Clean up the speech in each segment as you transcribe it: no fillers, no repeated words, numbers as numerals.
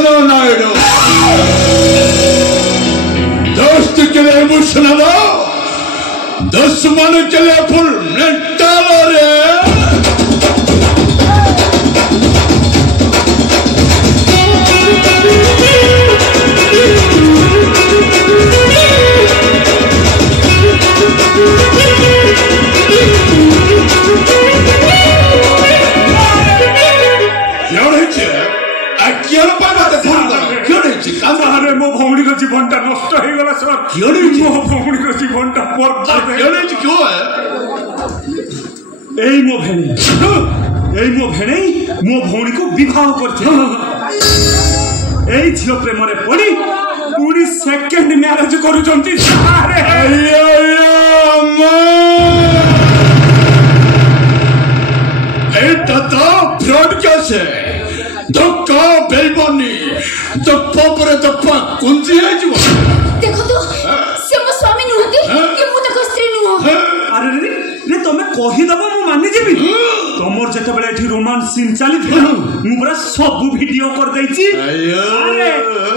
Natana Naidu. दोस्त के लिए इमोशनल हो, दुश्मन के लिए फुल मेंटल हो रे। अरे मो भौणी का जीवनटा नष्ट हो गला सर क्यों नहीं मो भौणी का जीवनटा बर्बाद क्यों नहीं क्यों है एई मो भेणे मो भौणी को विवाह करछे एई झियो प्रेम रे पड़ी पूरी सेकंड मैरिज करू जंती अरे ए तता फ्रॉड कैसे धक्का बेईमानी दप्पा पर दप्पा कुंजी है जो देखो तो से मो स्वामी नुहती कि मु तक स्त्री नुह अरे रे तमे कहि दबो मु मानि जेबी तमर जते बेले एठी रोमांस सीन चाली थिला मु पूरा सब वीडियो कर दैछि अरे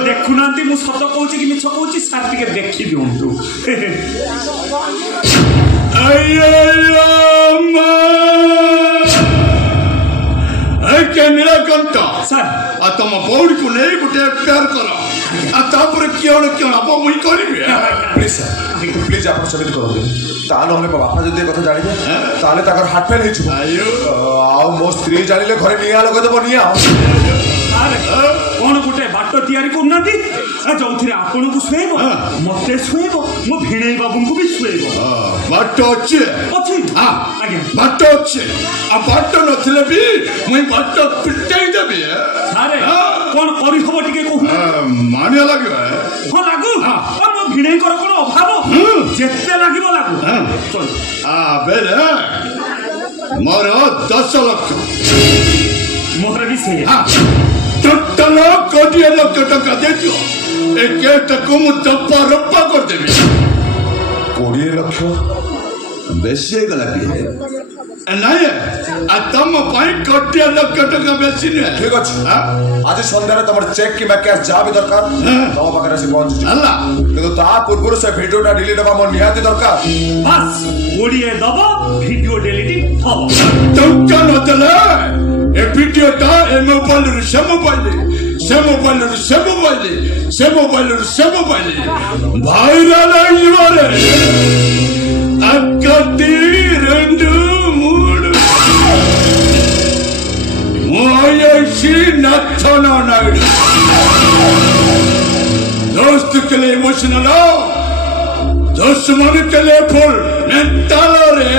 देखु नांती मु सत कहूची कि मिछ कहूची सार टिके देखि दियंतु नीलकंठ सर तुम बौड़ी को नहीं गोटे प्यार कर क्यों क्यों आप मुई करी प्लीज सर प्लीज आप समित करो तालो हमें बापा जदि कथा जानिबे ताले ताकर हार्ट फेल हिचबो आ मो स्त्री जानिले घरे निया लगे देबो निया अरे कोन गोटे बाटो तयारी करनादी जोथिरे आपन को सुएबो मते सुएबो मो भिणेई बाबू को भी सुएबो बाटो अच्छे हां आगे बाटो अच्छे आ बाटो नथिले भी मुई बाटो पिटाई देबी अरे कोन करी हबो टिके कहू मानिया लागो हो लागू आ मो भिणेई कर कोन अभाव जेते लागिबो लागू चल बेले मोर 10 लाख मोर भी से टोटल कोटिया लाख टका देतियो एके टको मु दप्पा रप्पा कर देबी 20 लाख बेसी गला की नहीं तम पाई कोटिया लाख टका बेसी नहीं ठीक अछि आज संध्या रे तमर चेक कि कैश जा भी दरकार तम पाखरे से पहुंच हल्ला किंतु ता पूर्व से वीडियोटा डिलीट होबा मोर निहाती दरकार बस ओडिए दबो वीडियो डिलीट हो टका नतले ए वीडियोटा ए मोबाइल रे से मोबाइल भाइरल आइवरे अक्कती रेंडु मूड मोयशी नथना नाइडू दोस्त के लिए इमोशनल हो दुश्मन के लिए फुल मेंटल रे